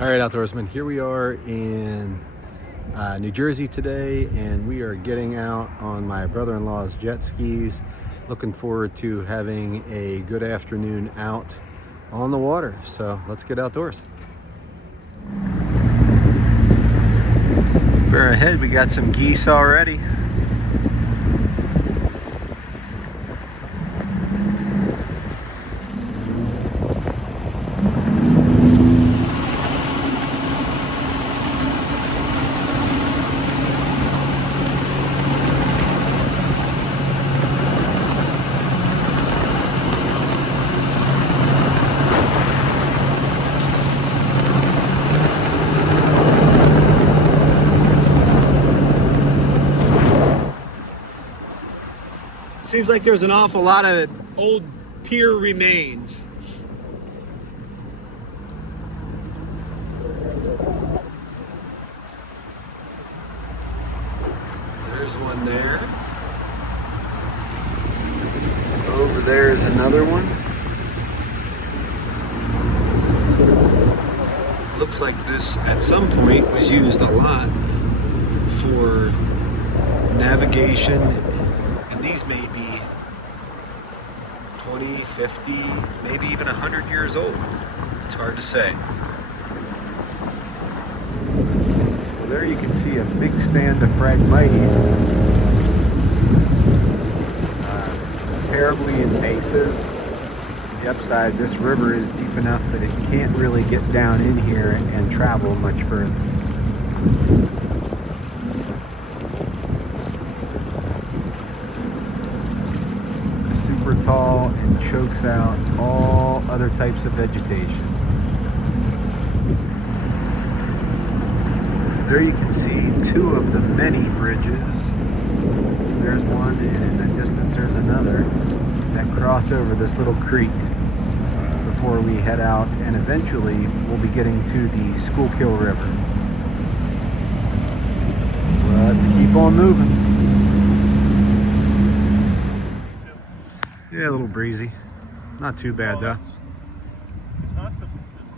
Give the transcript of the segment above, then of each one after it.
All right, outdoorsmen, here we are in New Jersey today, and we are getting out on my brother-in-law's jet skis. Looking forward to having a good afternoon out on the water. So let's get outdoors. We're ahead, we got some geese already. Seems like there's an awful lot of old pier remains. There's one there. Over there is another one. Looks like this at some point was used a lot for navigation, and these may be 20, 50, maybe even 100 years old. It's hard to say. Well, there you can see a big stand of Phragmites. It's terribly invasive. The upside, this river is deep enough that it can't really get down in here and travel much further. Super tall and chokes out all other types of vegetation. There you can see two of the many bridges. There's one, and in the distance there's another that cross over this little creek before we head out, and eventually we'll be getting to the Schuylkill River. Let's keep on moving. Yeah, a little breezy. Not too bad though. It's not the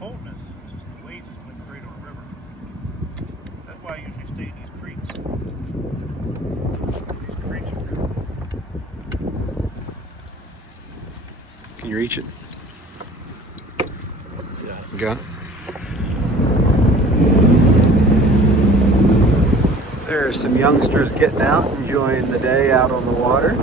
coldness, it's just the waves that's been great on the river. That's why I usually stay in these creeks. These creeks are beautiful. Can you reach it? Yeah. You got it? There's some youngsters getting out, enjoying the day out on the water.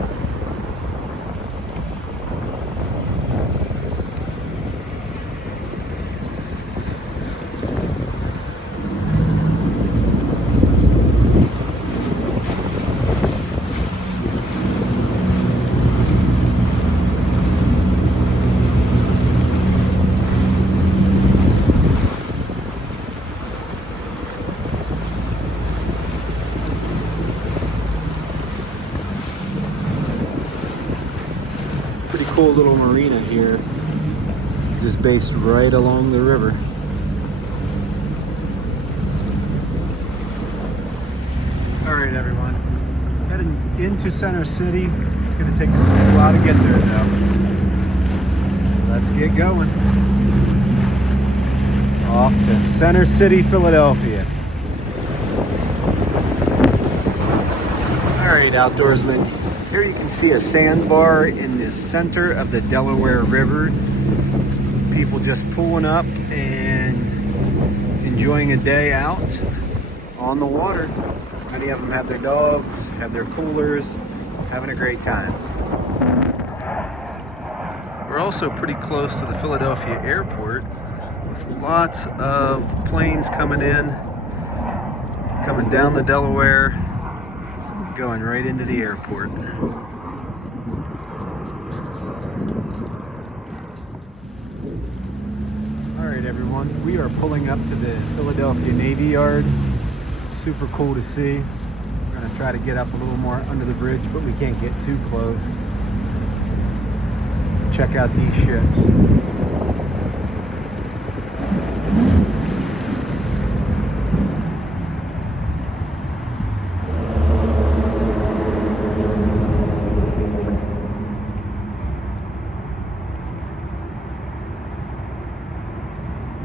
Pretty cool little marina here, just based right along the river. All right, everyone, heading into Center City. It's gonna take us a little while to get there though. Let's get going. Off to Center City, Philadelphia. All right, outdoorsmen. Here you can see a sandbar in the center of the Delaware River. People just pulling up and enjoying a day out on the water. Many of them have their dogs, have their coolers, having a great time. We're also pretty close to the Philadelphia airport with lots of planes coming in, coming down the Delaware, going right into the airport. All right, everyone, we are pulling up to the Philadelphia Navy Yard. Super cool to see. We're gonna try to get up a little more under the bridge, but we can't get too close. Check out these ships.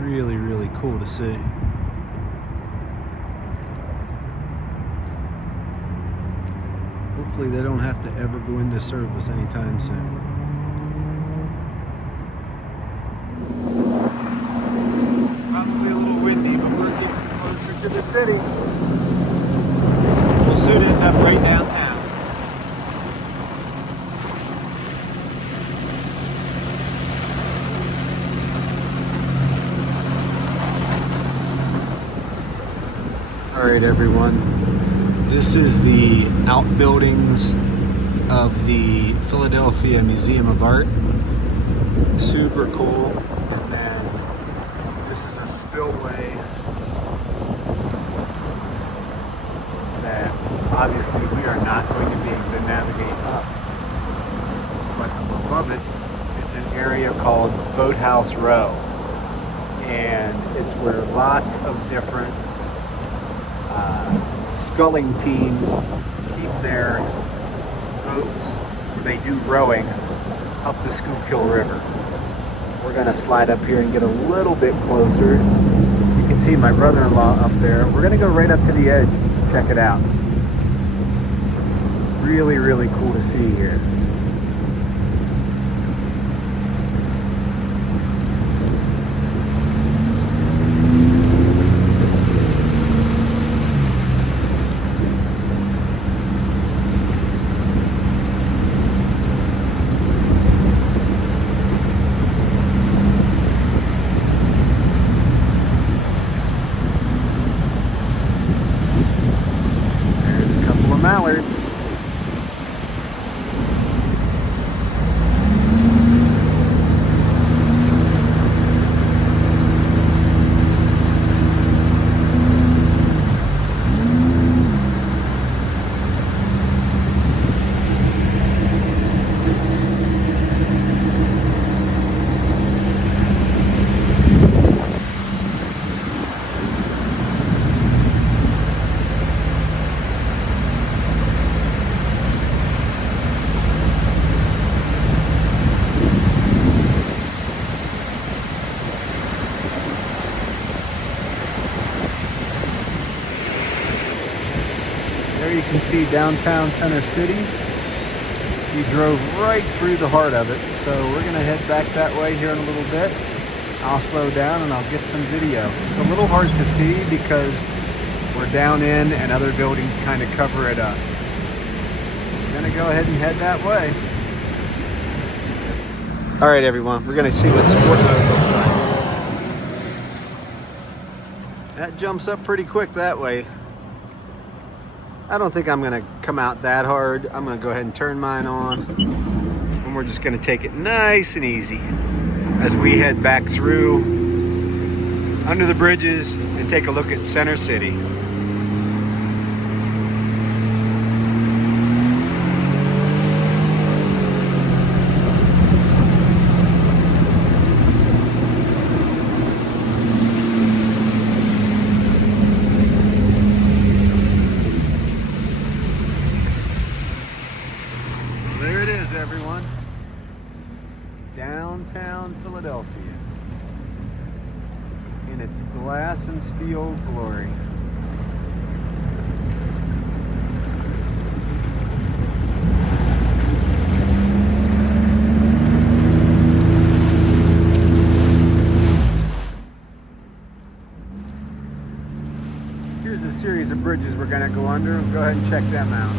Really, really cool to see. Hopefully they don't have to ever go into service anytime soon. Probably a little windy, but we're getting closer to the city. We'll soon end up right downtown. All right, everyone. This is the outbuildings of the Philadelphia Museum of Art. Super cool. And then this is a spillway that obviously we are not going to be able to navigate up. But up above it, it's an area called Boathouse Row. And it's where lots of different sculling teams keep their boats where they do rowing up the Schuylkill River. We're going to slide up here and get a little bit closer. You can see my brother-in-law up there. We're going to go right up to the edge, check it out. Really, really cool to see here. Mallards. There you can see downtown Center City. We drove right through the heart of it, so we're going to head back that way here in a little bit. I'll slow down and I'll get some video. It's a little hard to see because we're down in and other buildings kind of cover it up. We're going to go ahead and head that way. All right, everyone, we're going to see what sport mode looks like. That jumps up pretty quick that way. I don't think I'm going to come out that hard. I'm going to go ahead and turn mine on. And we're just going to take it nice and easy as we head back through under the bridges and take a look at Center City. There it is, everyone. Downtown Philadelphia in its glass and steel glory. Here's a series of bridges we're going to go under. Go ahead and check them out.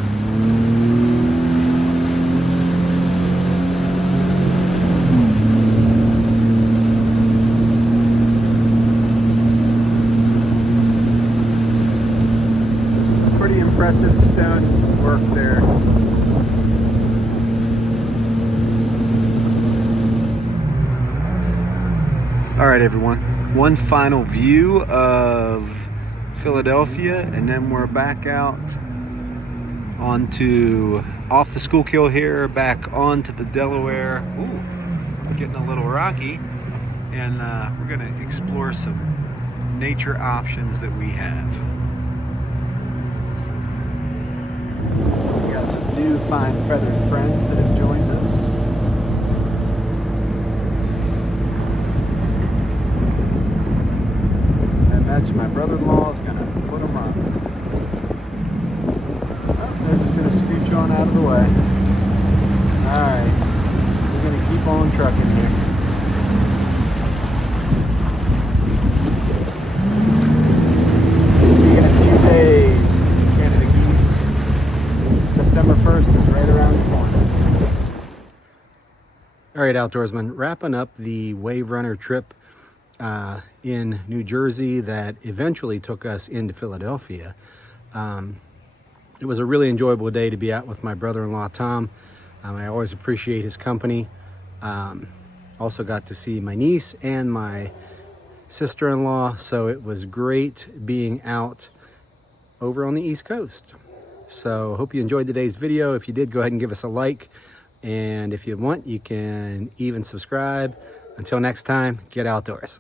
Impressive stone work there. All right, everyone. One final view of Philadelphia, and then we're back out onto off the Schuylkill here, back onto the Delaware. Ooh, getting a little rocky, and we're going to explore some nature options that we have. We got some new fine feathered friends that have joined us. Imagine my brother-in-law is gonna put them up. Oh, they're just gonna scooch on out of the way. All right, we're gonna keep on trucking here. See you in a few days, Canada geese. September 1st is right around the corner. All right, outdoorsmen, wrapping up the Wave Runner trip in New Jersey that eventually took us into Philadelphia. It was a really enjoyable day to be out with my brother-in-law, Tom. I always appreciate his company. Also got to see my niece and my sister-in-law, so it was great being out over on the East Coast. So hope you enjoyed today's video. If you did, go ahead and give us a like. And if you want, you can even subscribe. Until next time, get outdoors.